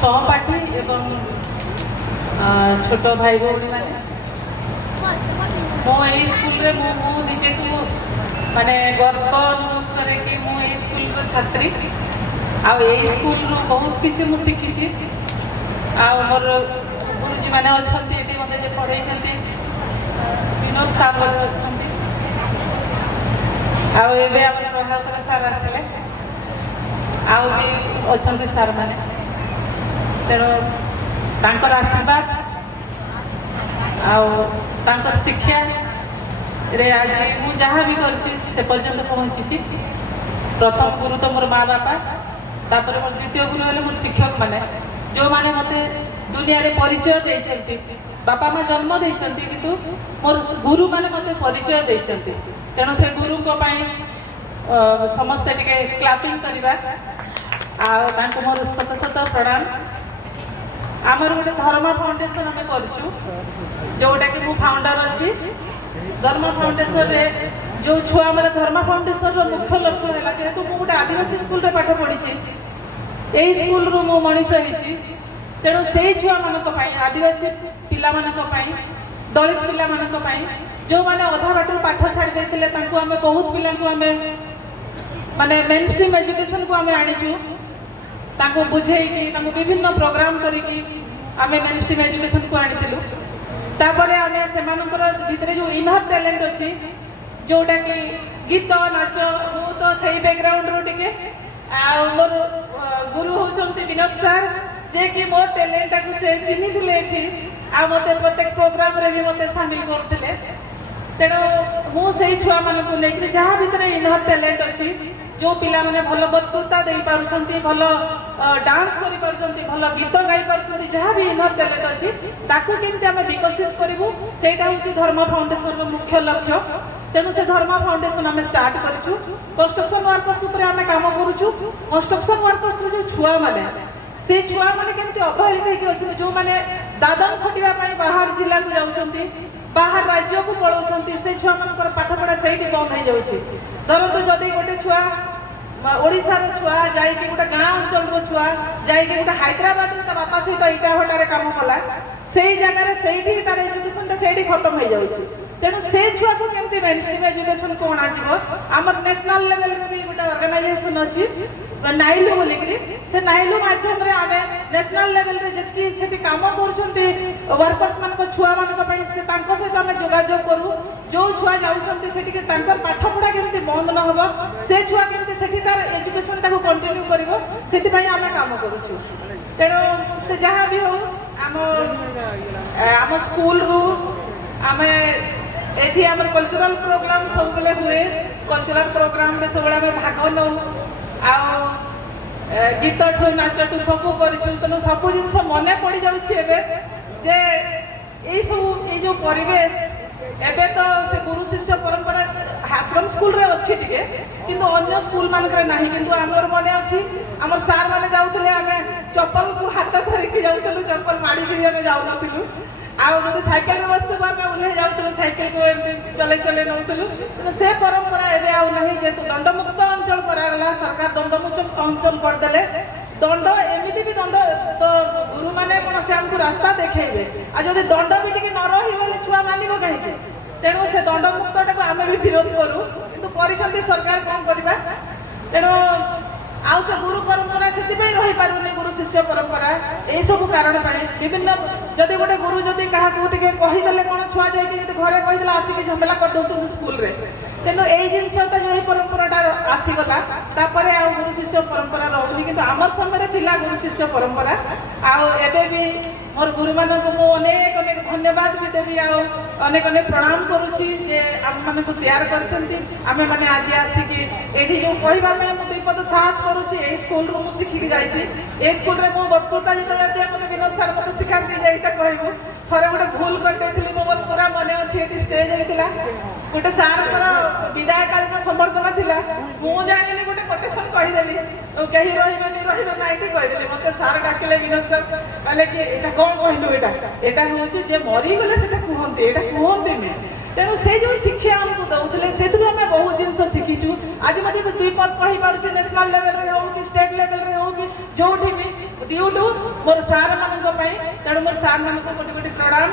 सहपाठी एवं छोट भाई भौणी मैंने मो स्कूल रे मो निजे को माने गर्व अनुभव करे कि मो स्कूल छात्री आ स्कूल बहुत किसी मुझे शिखी मोर गुरुजी मैंने अच्छा मत पढ़े विनोद सार अच्छा आम प्रभाकर सार आसिले अच्छा सार मैंने तेणु आशीर्वाद आर शिक्षा रे आज मुझे जहाँ भी कर पर्यंत पहुँची प्रथम गुरु तो मोर माँ बापा तापर मोर द्वितीय गुरु है मोर शिक्षक मैंने जो मैंने मत दुनिया रे परिचय देते बापा माँ जन्म देते किंतु मोर गुरु मैंने मत परिचय देते तेणु से गुरु समस्ते टिके क्लापिंग करवा मोर शत शत प्रणाम आमर गोटे धर्म फाउंडेशन आम करूँ जोटा कि मु फाउंडर अच्छी धर्म फाउंडेशन रे जो छुआ मेरे धर्म फाउंडेशन रो मुख्य लक्ष्य है जेहेतु मुझे गोटे आदिवासी स्कूल रे पाठ पढ़ी यही स्कूल रू मु मनीष होती तेणु से छुआ मान आदिवासी पिला दलित पिला जो मैंने अधा बाट पाठ छाड़ी देते आम बहुत पिला माने मेन स्ट्रीम एजुकेशन को आम आनीचु बुझे विभिन्न प्रोग्राम करिकी आम मेन स्ट्रीम एजुकेशन को आनी तापर आम से भितर जो इनर टैलेंट अच्छी जोटा कि गीत नाच मु तो सही बैकग्राउंड रो टिके मोर गुरु होचंती विनोद सार जे कि मोर टैलेंट को से चिन्ही थिले एठी आ मते प्रत्येक प्रोग्राम रे भी मते शामिल करथिले तेणु मु से छुआ मान को लेकर जहाँ भितर इनर टैलेंट अच्छी जो पिला माने भल बदकुर्ता दे पारुछंती भल डांस करि पारुछंती भल गीत गाई पारुछंती जहाँ भी इनर टैलेंट अच्छी ताकू केमती आमे विकसित करिवु सेटा होची धर्म फाउंडेशन रो मुख्य लक्ष्य तेणु से धर्म फाउंडेशन आमे स्टार्ट करिछु कंस्ट्रक्शन वर्कर्स ऊपर आमे काम करूछु कंस्ट्रक्शन वर्कर्स रो जो छुआ माने से छुआ माने केमती अवहेलित होके अछि जो माने दादन खटिबा पई बाहर जिल्ला को जाउछंती बाहर राज्य को पलाउछंती से छुआ मानकर पाठ पढ़ा सही बंद हो जाउछि धरतु जदि गोटे छुआ ओडिशार छुआ जाई गोटे गाँ अंचल छुआ जाई गोटे हैदराबाद रे बापा सहित इटा भटारे काम कला से जगह से तार एजुकेशन से खत्म हो जाउछि तेणु से छुआ को केमती मेन स्ट्रीम एजुकेशन को अणाजिवो आमर नेशनल लेवल रे भी गोटे ऑर्गेनाइजेशन अछि नाइलू बोलिकी से नाइलू माध्यम रे आमे नेशनल लेवल रे जतकी सेठी काम करूछंती वर्कर्स मान को छुआ मान को पई से तांको सहित आमे जोगाजोग करू जो छुआ जाउछंती सेठी के तांकर पाठ पढ़ा केमती बंद न होबो से छुआ केमती सेठी तार एजुकेशन ताको कंटिन्यू करिवो सेति पई आमे काम करूछु तेणु से जहाँ भी हो आम स्कूल रू आमे एठी आम कल्चरल प्रोग्राम सब बेले हुए कल्चरल प्रोग्राम रे सब आमे भाग नौ आ गीत ठू नाच ठू सब कर सब जिन मन पड़ जाए जे यही सब ये जो परिवेश एबे तो से गुरु शिष्य परंपरा आश्रम स्कूल रे अच्छी टिके किंतु अन्य स्कूल मानक रे नाही किंतु आमर मने अच्छी आमर सार माने जाउतले आमे चप्पल को हाथ धरिकी जाउतलु चप्पल माड़ी के आमे जाउनथिलु आ जदि साइकिल रे बसते आमे उल्हे जाउतलु साइकिल को एमती चले चले नउतलु तो से परंपरा एबे आ नाही जेतु दंडमुक्त अंचल करागला सरकार दंडमुक्त अंचल कर देले दंड एमिति भी दंड तो गुरु माने कोन से हमको रास्ता देखेबे आ जदि दंड भी टिके न रही बोले छुआ मानिबो काहे तेणु से दंडमुक्तटा को आमे भी विरोध करू किंतु परिचंती सरकार कोन करबा तेणु आउ से गुरु परंपरा से रही पारुनी गुरु शिष्य परंपरा यही सब कारण विभिन्न जदि गोटे गुरु जदि क्या कहीदेले कौन छुआ जाए घरे कहीदेला आसिक झमेला कर दौरान स्कूल रे तेणु यही जिनटा जो यही परंपराटा आसीगला तापर आ गुरु शिष्य परंपरा रोनी कि आमर समय थिला गुरु शिष्य परंपरा आबे भी मोर गुरु मान को अनेक अनेक धन्यवाद भी देवी अनेक अनेक प्रणाम करुच्ची आम मान को तैयार कर मैंने आज आसिक ये जो कहवाई मुझे दुईपद साहस करुच्ची ये स्कूल रू शिखिकी जाइए स्कूल में मुझे बदकुर्ता जो दिए मतलब विनोद सार मत शिखाती यहाँ कहूँ थे गोटे भूल करदे मोर पूरा मन अच्छी स्टेज होता गोटे सार विदायकालीन संबर्धना था मुझे जानी गोटे कोटेसन कहीदेली कहीं रही कहीदेली मत सार डाकिले विनोद सर कहले कि यहाँ कौन कहलु यहाँ हूँ जे मरीगले कहते यहाँ कहते तेणु से जो शिक्षा आमको दौले से बहुत जिन शिखीचु आज मत दुई पद कहीपे नेशनल लेवल रे हो कि स्टेट लेवल रे हो कि जो भी ड्यू टू मोर सार मान तेणु मोर सार मान गोटे गोटे प्रणाम।